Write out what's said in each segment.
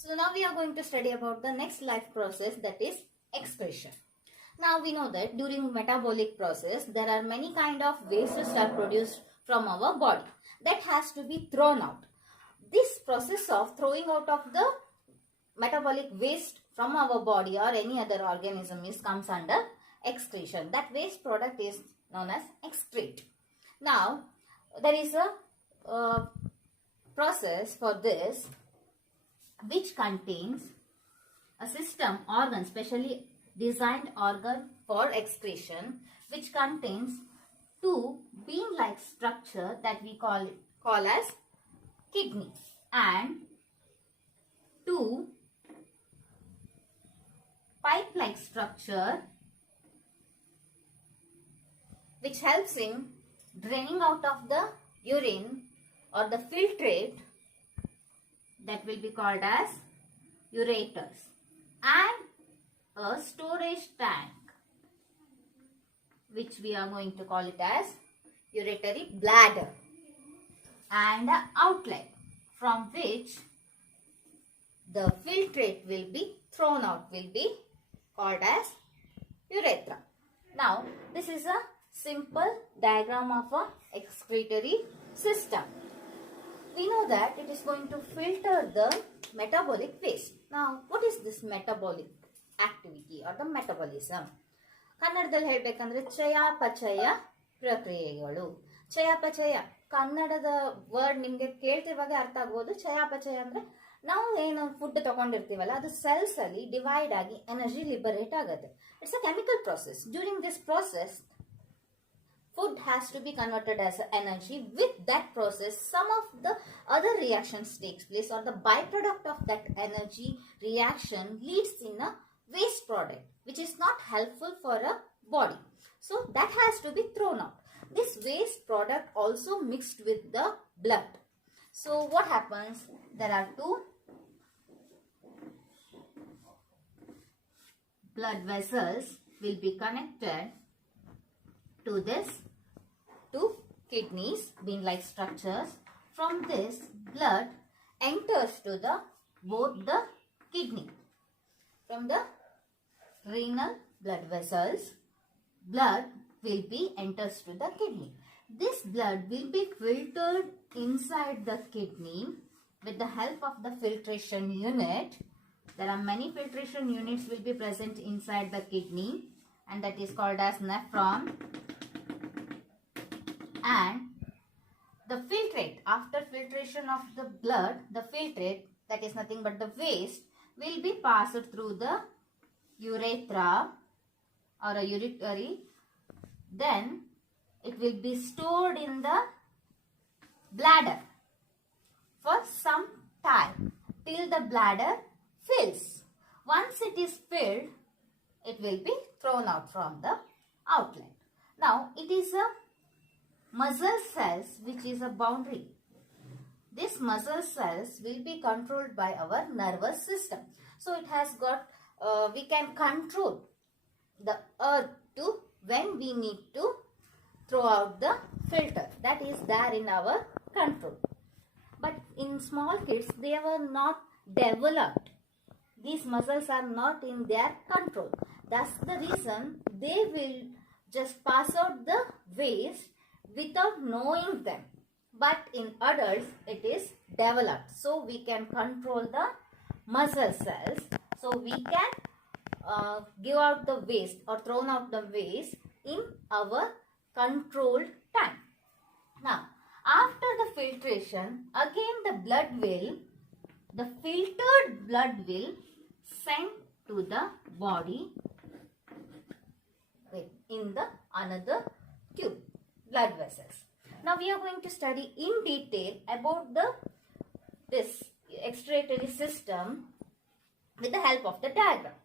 So now we are going to study about the next life process, that is excretion. Now we know that during metabolic process there are many kind of wastes are produced from our body that has to be thrown out. This process of throwing out of the metabolic waste from our body or any other organism comes under excretion. That waste product is known as excrete. Now there is a process for this which contains a system organ, specially designed organ for excretion, which contains two bean-like structure that we call as kidney, and two pipe-like structure which helps in draining out of the urine or the filtrate, that will be called as ureters, and a storage tank which we are going to call it as uretary bladder, and an outlet from which the filtrate will be thrown out, will be called as urethra. Now this is a simple diagram of a excretory system. We know that it is going to filter the metabolic waste. Now what is this metabolic activity or the metabolism? ಕನ್ನಡದಲ್ಲಿ ಹೇಳಬೇಕಂದ್ರೆ ಚಯಾಪಚಯ ಪ್ರಕ್ರಿಯೆಗಳು. ಚಯಾಪಚಯ ಕನ್ನಡದ word ನಿಮಗೆ ಕೇಳ್ತಿರುವಾಗ ಅರ್ಥ ಆಗ್ಬೋದು. ಚಯಾಪಚಯ ಅಂದ್ರೆ ನಾವು ಏನು ಫುಡ್ ತಗೊಂಡಿರ್ತೀವಲ್ಲ ಅದು ಸೆಲ್ಸ್ ಅಲ್ಲಿ ಡಿವೈಡ್ ಆಗಿ ಎನರ್ಜಿ ಲಿಬರೇಟ್ ಆಗುತ್ತೆ. It's a chemical process. During this process food has to be converted as energy. With that process, some of the other reactions takes place, or the byproduct of that energy reaction leads in a waste product which is not helpful for a body. So that has to be thrown out. This waste product also mixed with the blood. So what happens? There are two blood vessels will be connected to this two kidneys, bean-like structures. From this, blood enters to the both the kidney. From the renal blood vessels, blood will be enters to the kidney. This blood will be filtered inside the kidney with the help of the filtration unit. There are many filtration units will be present inside the kidney, and that is called as nephron. And the filtrate, after filtration of the blood, the filtrate, that is nothing but the waste, will be passed through the urethra or a uretary. Then it will be stored in the bladder for some time till the bladder fills. Once it is filled, it will be thrown out from the outlet. Now it is a muscle cells which is a boundary. This muscle cells will be controlled by our nervous system. So it has got, we can control the earth to when we need to throw out the filter. That is there in our control. But in small kids, they were not developed. These muscles are not in their control. That's the reason they will just pass out the waste without knowing them. But in adults it is developed, so we can control the muscle cells, so we can give out the waste or throw out the waste in our controlled time. Now after the filtration, again the filtered blood will send to the body in the another tube, blood vessels. Now we are going to study in detail about this excretory system with the help of the diagram.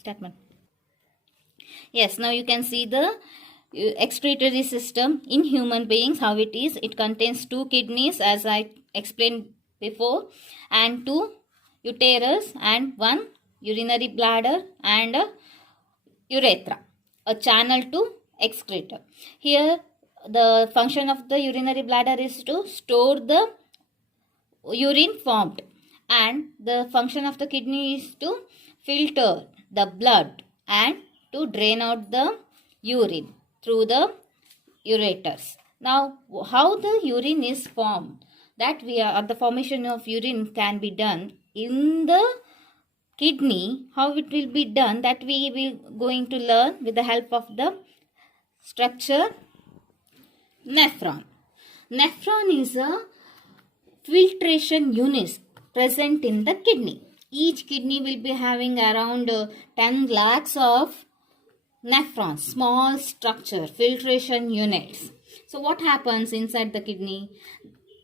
Start man. Yes, now you can see the excretory system in human beings, how it is. It contains two kidneys as I explained before, and two uterus, and one urinary bladder, and a urethra, a channel to excreta. Here the function of the urinary bladder is to store the urine formed, and the function of the kidney is to filter the blood and to drain out the urine through the ureters. Now, how the urine is formed, that the formation of urine can be done in the kidney. How it will be done, that we will going to learn with the help of the structure nephron. Nephron is a filtration unit present in the kidney. Each kidney will be having around 10 lakhs of nephrons, small structure, filtration units. So what happens inside the kidney?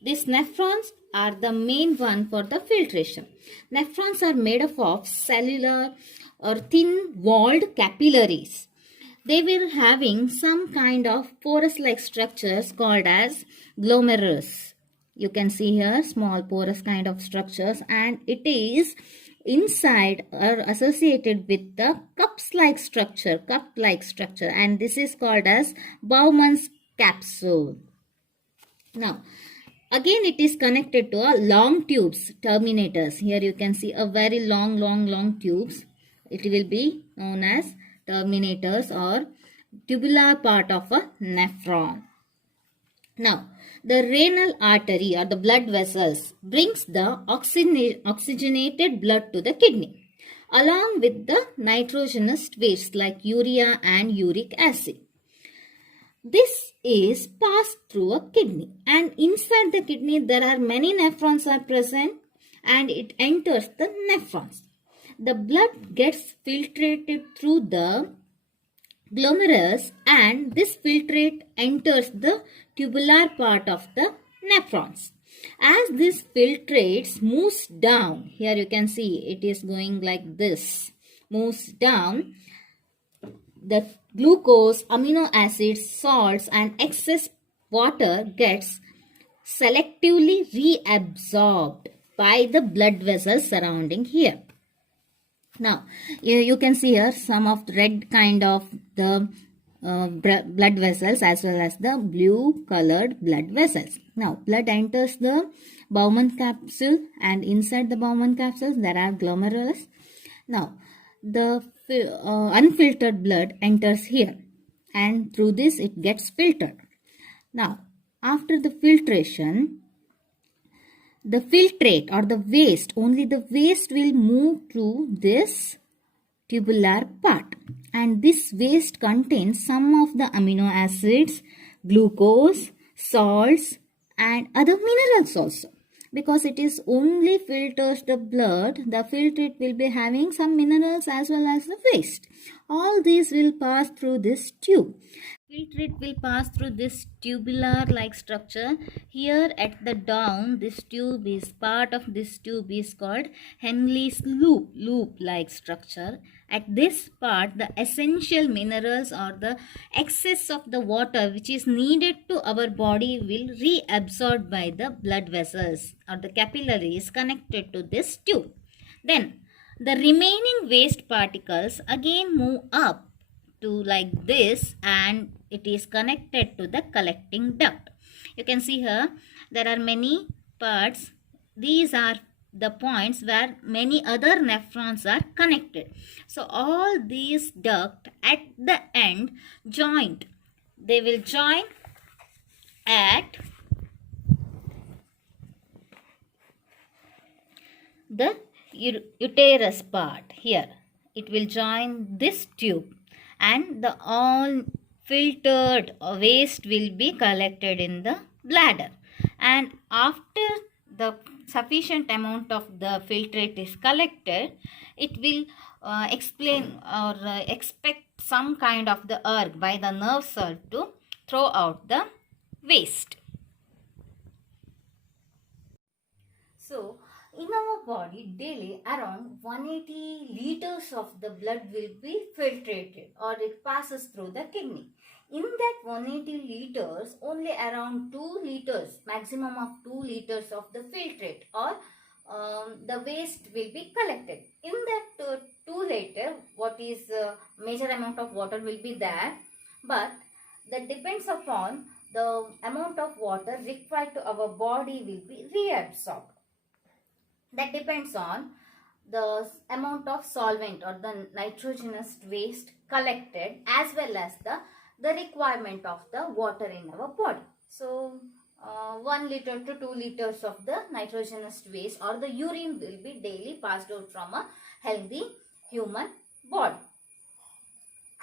These nephrons are the main one for the filtration. Nephrons are made up of cellular or thin-walled capillaries. They were having some kind of porous-like structures called as glomerulus. You can see here small porous kind of structures, and it is inside or associated with the cup-like structure, and this is called as Bowman's capsule. Now, again it is connected to a long tubes, terminators. Here you can see a very long tubes. It will be known as terminators or tubular part of a nephron. Now, the renal artery or the blood vessels brings the oxygenated blood to the kidney along with the nitrogenous waste like urea and uric acid. This is passed through a kidney, and inside the kidney there are many nephrons are present, and it enters the nephrons. The blood gets filtrated through the glomerulus, and this filtrate enters the tubular part of the nephrons. As this filtrates moves down, here you can see it is going like this, moves down, the glucose, amino acids, salts and excess water gets selectively reabsorbed by the blood vessels surrounding here. Now, you can see here some of the red kind of the blood vessels as well as the blue colored blood vessels. Now, blood enters the Bowman capsule, and inside the Bowman capsule there are glomerulus. Now, the unfiltered blood enters here, and through this it gets filtered. Now, after the filtration, the filtrate or the waste, only the waste will move through this tubular part, and this waste contains some of the amino acids, glucose, salts and other minerals also. Because it is only filters the blood, the filtrate will be having some minerals as well as the waste. All these will pass through this tube. Filtrate will pass through this tubular like structure. Here at the down, this tube is part of this tube is called Henle's loop like structure. At this part, the essential minerals or the excess of the water which is needed to our body will reabsorbed by the blood vessels or the capillaries connected to this tube. Then the remaining waste particles again move up to like this, and it is connected to the collecting duct. You can see here there are many parts. These are the points where many other nephrons are connected. So all these duct at the end joint, they will join at the uterus part. Here it will join this tube, and the all filtered waste will be collected in the bladder, and after the sufficient amount of the filtrate is collected, it will explain or expect some kind of the urge by the nerve cell to throw out the waste. So, in our body daily around 180 liters of the blood will be filtrated or it passes through the kidney. In that 180 liters, only around 2 liters, maximum of 2 liters of the filtrate or the waste will be collected. In that 2 liter, what is major amount of water will be there, but that depends upon the amount of water required to our body will be reabsorbed. That depends on the amount of solvent or the nitrogenous waste collected, as well as the requirement of the water in our body. So 1 liter to 2 liters of the nitrogenous waste or the urine will be daily passed out from a healthy human body.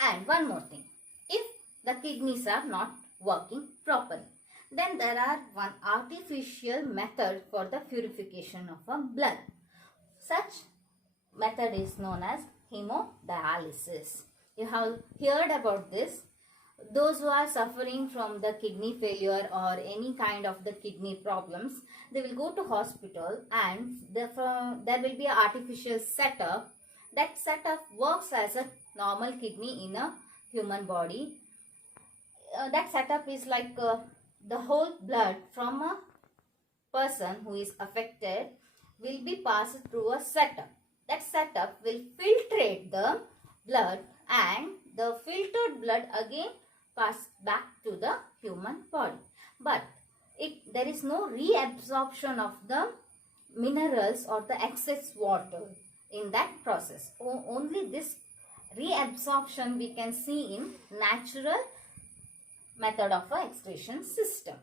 And one more thing, if the kidneys are not working properly, then there are one artificial method for the purification of a blood. Such method is known as hemodialysis. You have heard about this. Those who are suffering from the kidney failure or any kind of the kidney problems, they will go to hospital, and there will be an artificial setup. That setup works as a normal kidney in a human body. That setup is like the whole blood from a person who is affected will be passed through a setup. That setup will filtrate the blood, and the filtered blood again pass back to the human body. But there is no reabsorption of the minerals or the excess water in that process. Only this reabsorption we can see in natural method of a excretion system.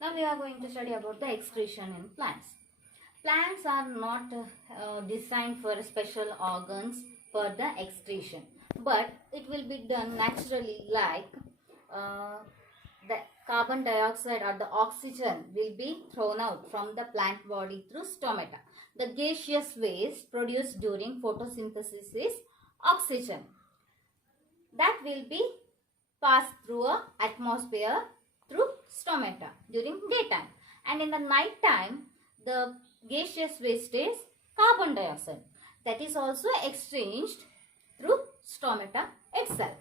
Now we are going to study about the excretion in plants. Plants are not designed for special organs for the excretion, but it will be done naturally, like the carbon dioxide or the oxygen will be thrown out from the plant body through stomata. The gaseous waste produced during photosynthesis is oxygen. That will be passed through a atmosphere through stomata during daytime, and in the night time the gaseous waste is carbon dioxide, that is also exchanged through stomata itself.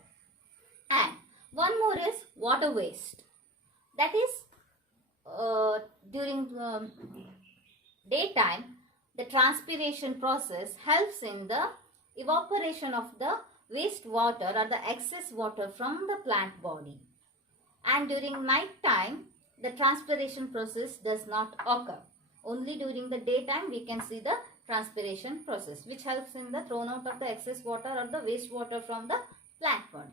And one more is water waste, that is during daytime the transpiration process helps in the evaporation of the waste water or the excess water from the plant body, and during night time the transpiration process does not occur. Only during the daytime we can see the transpiration process, which helps in the thrown out of the excess water or the waste water from the plant body.